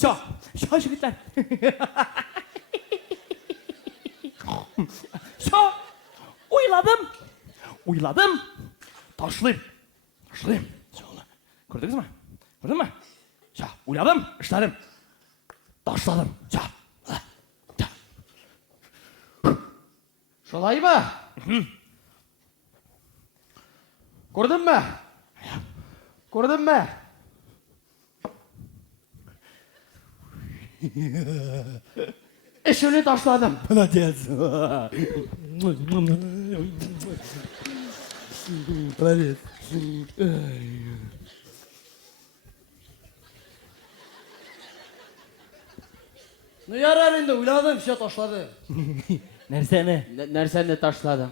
Şo jigitlar. Şo. Uyladım. Taşlayayım. Şöyle. Gördünüz mü? Gördün mü? Şo, uyladım, işledim. Taşladım. Şo. Şolay mı? Gördün mü? Gördün mü? İşini taşladım. Молодец. Молодец. Ne yarar indi? Uyladım, şey taşladım. Nersene? Nerseni taşladım?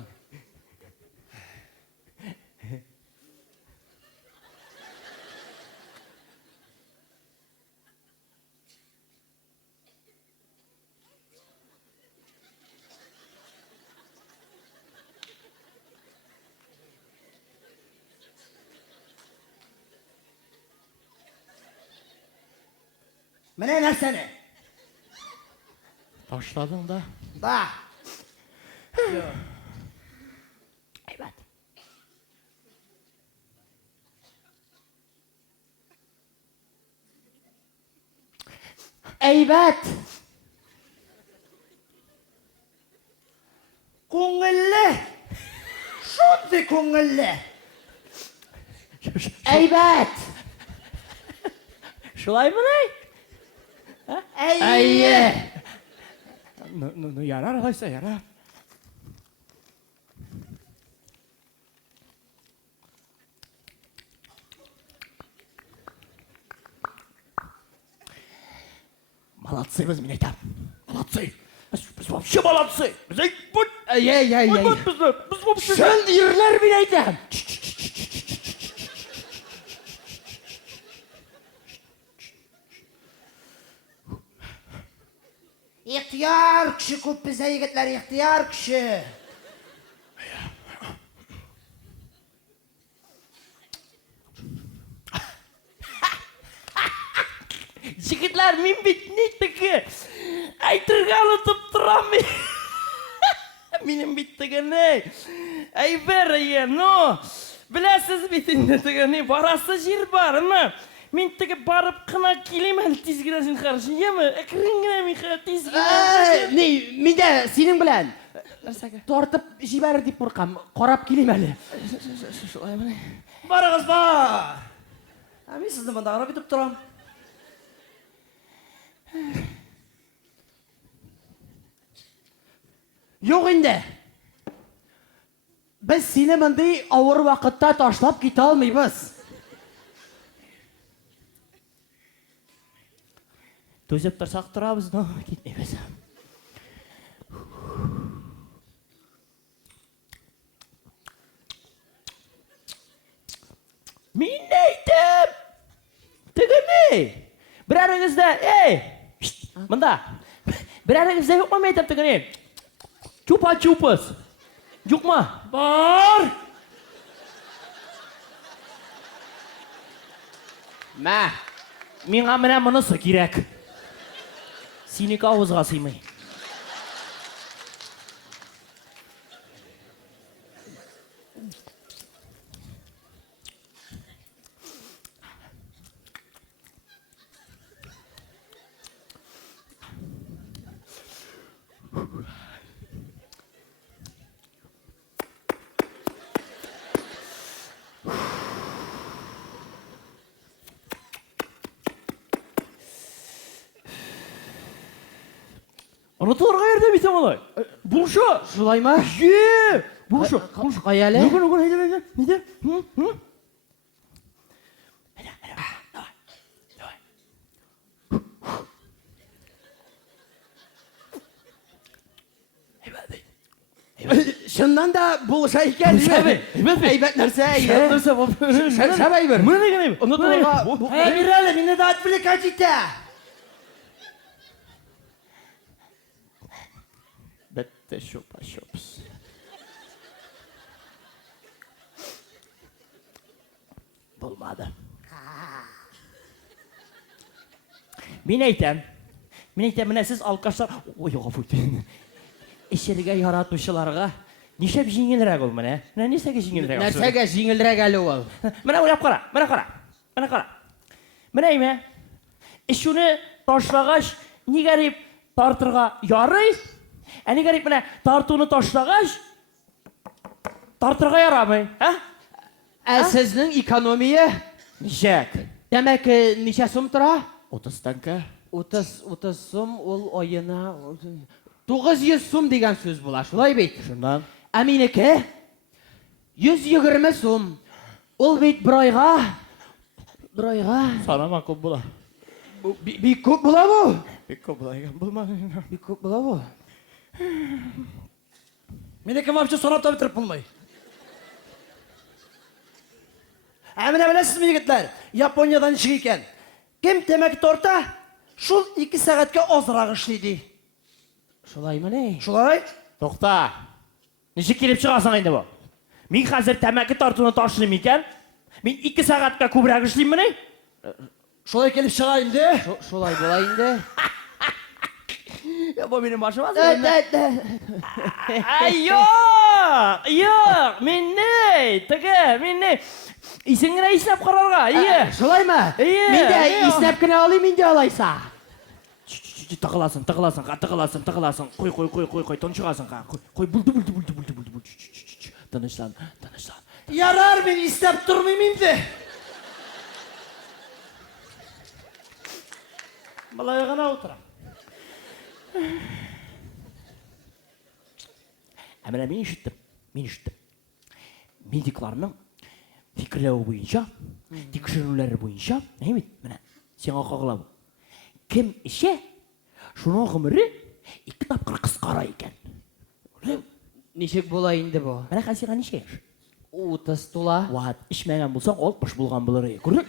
Mene nersene? Taşladın da. Da. Evet. Eybet. Ko'ngilli. Şunday ko'ngilli. Eybet. Şulay mı ne? Eyye. Yarar haysa yarar. Молодцы, biz minektar. Молодцы. Biz вообще молодцы. Biz bu. Ey. Biz вообще. Sen yerler bileydim. İhtiyar kişi ko'p bize yigitlar, ihtiyar kişi. Jigitlar men bitniki. Aytırga unutup turam men. Menim bittigini. Ay ver ya no. Bilasiz bitinni tigini. Barası jir barmi? Men tigi barıp qına keleyman tezginasin qarshi. Yemi? Akringina men tezgina. Ne, mide senin bilen. Narsaga? Tortib jibar deb qo'rqam. Qarab kelayım hali. Shulaymi? Barıgız bar. Men sizni bunda qarab bitib turam. Yo'q endi. Biz seni bunday og'ir vaqtda tashlab keta olmaymiz. Төзеп тұрсақ тұрабыз, но кетмейміз. Мен не айтам? Тігіне! Бір араңызда, мында! Бір араңызда жоқ ма мен айтам тігіне? Чупа-чупас! Жоқ ма? Бар! Мә, Мен ғамына мұнысы керек. Сенекі ауызға сыймай. Unutulur qayerda bitem olay. Bu şu. şulay mı? Ye! Bu şu. Qayali? Nugun, neydi? Şundan da buluşa ekan. Eybet narsa. Şabay bir. Bunu ne geleyim? Unutulurga. Birali, meni da отвлекать. Bitti şups. Bulmadı. Мен айтам, міне сіз алқаштар... Ой, ғафу етпейін. Ішерге яратушыларға нешеп жеңілірек ол міне? Міне несеге жеңілірек? Нәрсеге жеңілірек әлі ол? Міне ойлап қара, міне қара. Міне еме, ішуні ташлағаш, не ғарип тартырға ярый? Әне ғарип міне тартуны ташлағаш, тартырға ярамай, Сіздің экономия? Нешек? Демек, неше сум тұра? 30 танка. 30 сум ол ойына 900 сум деген сөз бола, шулай бейт. Шындан? Әминеке 120 сум. Ол бейт бір айға. Санама көп бола. Бейт көп бола бұл? Бек көп бола екен, болма. Бейт көп бола бұл? Менеке вообще санап та бітіріп болмай. Әміне білесіз ме егітлер? Япониядан ішік екен. Кем темекі торта? Шул 2 сағатқа азырақ ішлейді. Шулай міне? Шулай? Тоқта. Неше келіп шығасың енді бұл? Мен қазір тәмәкі тартуны ташлым екен. Мен 2 сағатқа көбірек ішлейм міне? Шулай келіп шығайын де. Шулай болайын де. Бұл менің башым азыр. Йоқ, мен не? Мен не? Исіңгіна иснап қарарға, ие. Шулай ма? Мен де иснап кіні алайын, мен де алайса. Тығыласың. Қой, тұншығасың. Қой, бұлды. Тыныштан. Ярар, мен иснап тұрмаймын де. Балай ғана отырам. Әміна мен ішіттім. Медикларының фикірлеуі бойынша, текшерулері бойынша, әймет, міне, сен қағылау. Кім іше, шының ғымыры 2 тапқыр қысқара екен. Нешек болайынды бұл? Міне қасиға неше? 30 тула. Уат, ішмәген болсаң, ол пұш болған болыр ей. Көрдік?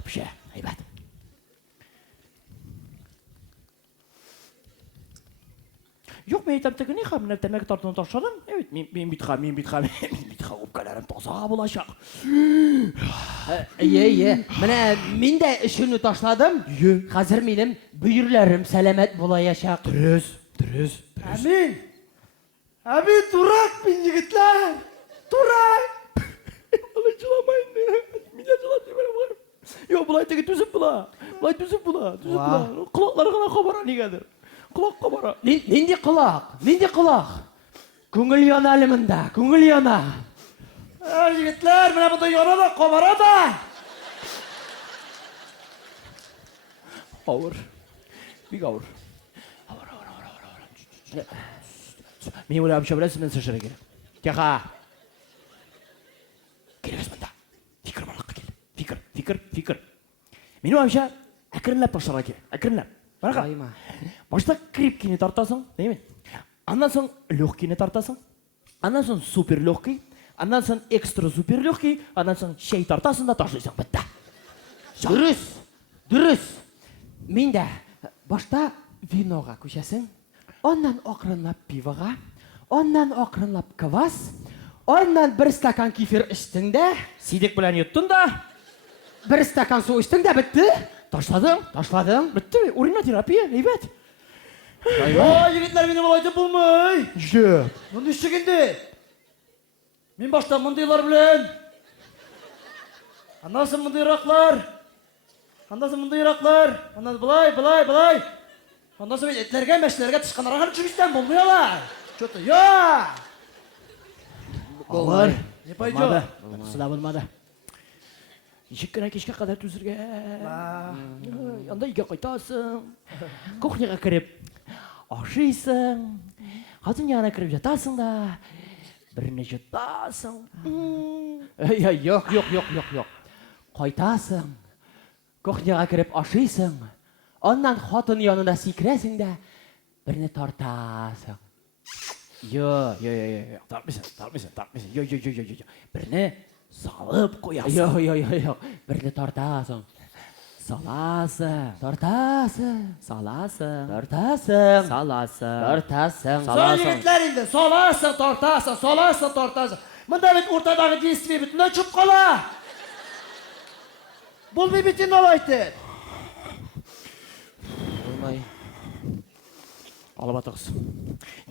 Вообще, айбат. Жоқ, мен айтам тегі не қа, міне тәмәкі тартуны ташладым. Evet, мен битқа, өпкәлерім тазаға болашақ. Ие. Міне, мен де үшіні ташладым. Қазір менің бүйірлерім сәлемет болаяшақ. Дұрыс. Әмин, тұрак мен егітлер. Тұрак. Алай жыламайын. Мен жылатып берем ғарым. Жоқ, бұлай тегі түзіп бұла. Құлақлары ғана қабара негедір. Құлаққа бара. Менде құлақ. Көңіл яна әлімінде, көңіл яна. Егітлер, міне бұнда яна да, қабара да. Ауыр. Бек ауыр. Мен ойлап білесіз, мен сышыры керек. Теға. Керемес мұнда. Фикір балыққа кел. Фикір. Мен ойлапша, әкірінләп башыға керек. Әкірінләп. Бараға. Башта крепкийні тартасың, деймін. Андан соң легкийні тартасың. Андан соң супер легкий. Андан соң экстра супер легкий. Андан соң шей тартасың да ташлайсың. Бітті. Дұрыс. Мен де башта виноға көшесің. Оннан оқырынлап пиваға. Оннан оқырынлап квас. Оннан 1 стакан кефир іштің де. Сидек білән еттің да. 1 стакан су іштің де, бітті. Ташладың. Бітті. Уринотерапия, ебет. Егітлер, мені болайды болмай. Жеп. Мұнды ішігінде. Мен башта мұндайлар білен. Анасы мұндайрақлар. Анасы былай. Анасы мен етлерге, мәшілерге тышқанарға жүрістен болмай алар. Чөті, я! Олар. Не пайдо? Сыда болмады. Ешеккіна кешке қадар түзірге. Анда үйге қайтасың. Кухняға кіріп, ашисың. Қатын яғына кіріп жатасың да. Біріне жатасың. Yok. Қайтасың. Кухняға кіріп ашисың. Оннан қатын янында секіресің да. Біріне тартасың. Тартмайсың. Біріне салып қоясың. Yok. Біріне тартасың. Саласың. Тартасың. Саласың. Сол егітлер енді, соласың, тартасың. Mında bit ortadagi действие бүтүнөн чыгып кала. Болбой битин алайты. Olmay. Alıp atığız.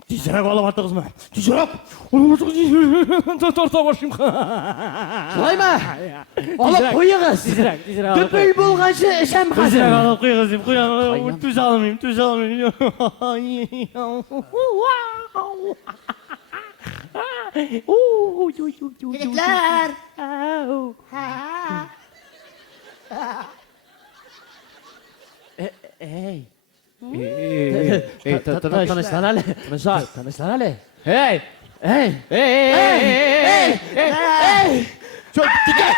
Tezirek alıp atığız mı? Tezirek! Alıp atığız. Torta başım. Şulay mı? Alıp koyuyoruz. Tezirek alıp koy. Düpül bulgançı işem Tezirek hazır. alıp koyuyoruz deyip koyalım. Aynen. Tüz almayayım, tüz almayayım. Yigitlar. Ey. Tanış. Tanışlan hele. Tanışlan hele. Hey! Ey. Hey! Çok dikkat.